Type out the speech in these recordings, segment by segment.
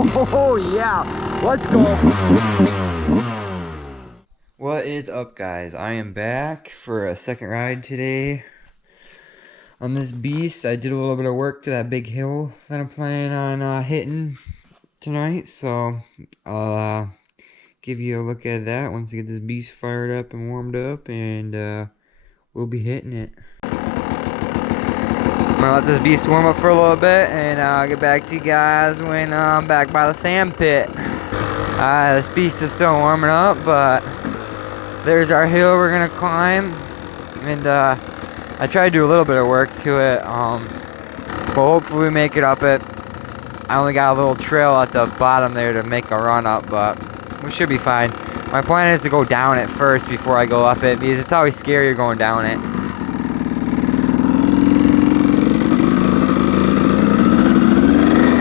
Oh yeah, let's go. What is up, guys? I am back for a second ride today on this beast. I did a little bit of work to that big hill that I'm planning on hitting tonight, so I'll give you a look at that once I get this beast fired up and warmed up, and we'll be hitting it. I'm gonna let this beast warm up for a little bit, and I'll get back to you guys when I'm back by the sand pit. This beast is still warming up, but there's our hill we're gonna climb, and I tried to do a little bit of work to it, but hopefully we make it up it. I only got a little trail at the bottom there to make a run up, but we should be fine. My plan is to go down it first before I go up it, because it's always scarier going down it.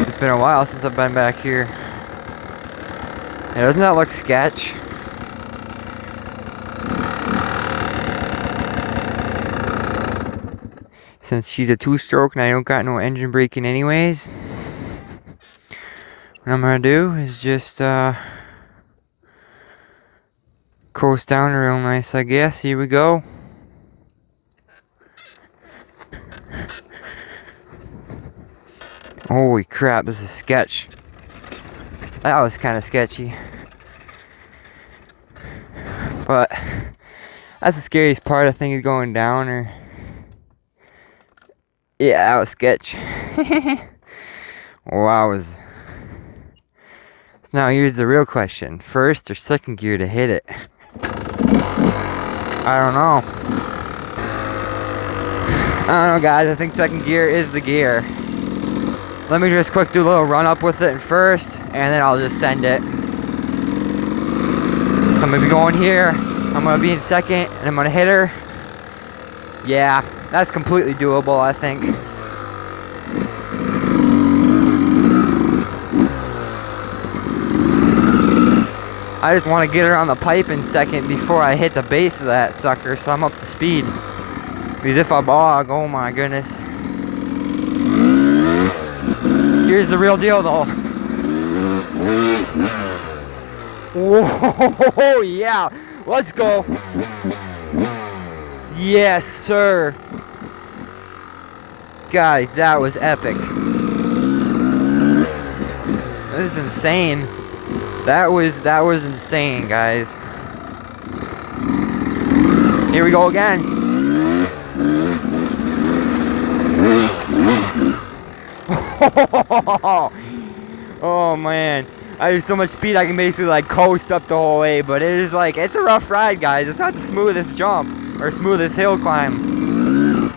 It's been a while since I've been back here. Yeah, doesn't that look sketch? Since she's a two-stroke and I don't got no engine braking anyways, what I'm gonna do is just coast down real nice, I guess. Here we go. Holy crap, this is sketch. That was kind of sketchy. But that's the scariest part, I think, is going down. Or yeah, that was sketch. Wow. Now here's the real question. First or second gear to hit it? I don't know. I don't know, guys. I think second gear is the gear. Let me just quick do a little run up with it first, and then I'll just send it. So I'm gonna be going here. I'm gonna be in second, and I'm gonna hit her. Yeah, that's completely doable, I think. I just want to get her on the pipe in second before I hit the base of that sucker, so I'm up to speed. Because if I bog, oh my goodness. Here's the real deal, though. Whoa, yeah, let's go. Yes, sir. Guys, that was epic. This is insane. That was insane, guys. Here we go again. Oh man, I have so much speed I can basically like coast up the whole way, but it is like, it's a rough ride, guys. It's not the smoothest jump or smoothest hill climb.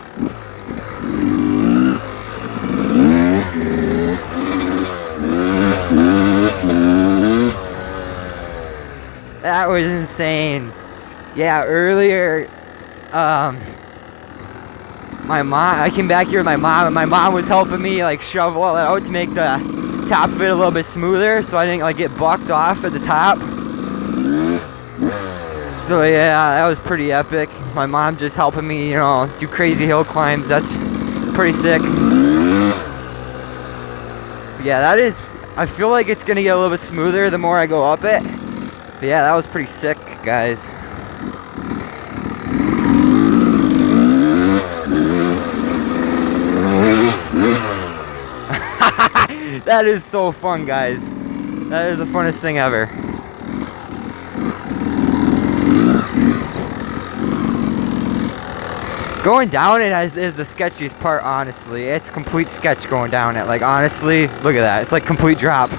That was insane. Yeah, earlier, I came back here with my mom, and my mom was helping me like shovel it out to make the top of it a little bit smoother, so I didn't like get bucked off at the top. So yeah, that was pretty epic. My mom just helping me, you know, do crazy hill climbs. That's pretty sick. But yeah, that is, I feel like it's gonna get a little bit smoother the more I go up it. But yeah, that was pretty sick, guys. That is so fun, guys. That is the funnest thing ever. Going down it is the sketchiest part, honestly. It's complete sketch going down it. Like, honestly, look at that. It's like complete drop.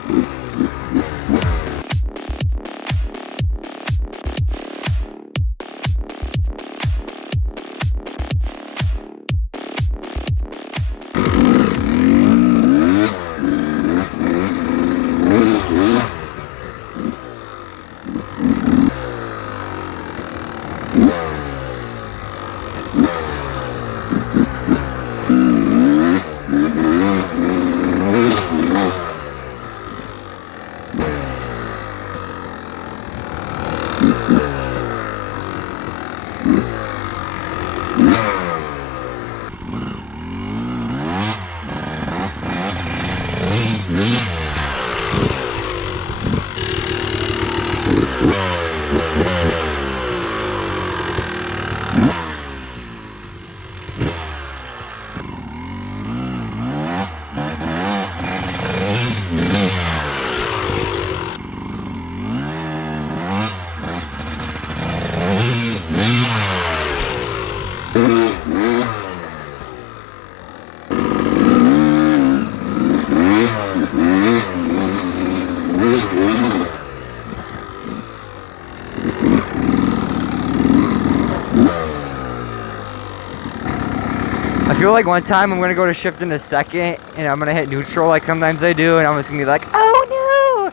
feel like one time I'm gonna go to shift into second and I'm gonna hit neutral like sometimes I do, and I'm just gonna be like, oh no,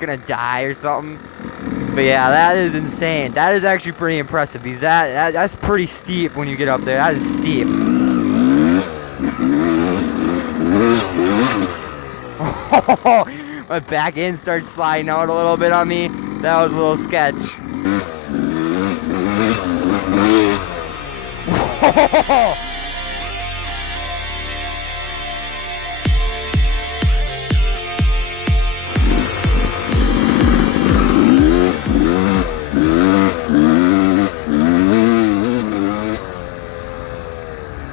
gonna die or something. But yeah, that is insane. That is actually pretty impressive because that's pretty steep when you get up there. That is steep. My back end started sliding out a little bit on me. That was a little sketch.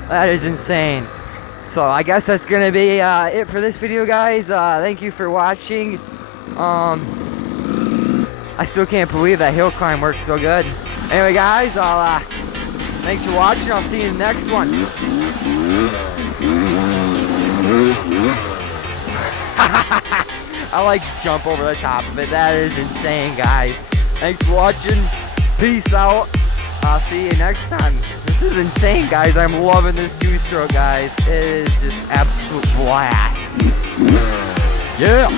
That is insane. So I guess that's gonna be it for this video, guys. Thank you for watching. I still can't believe that hill climb works so good. Anyway, guys, thanks for watching. I'll see you in the next one. I like jump over the top of it. That is insane, guys. Thanks for watching. Peace out. I'll see you next time. This is insane, guys. I'm loving this two-stroke, guys. It is just absolute blast. Yeah.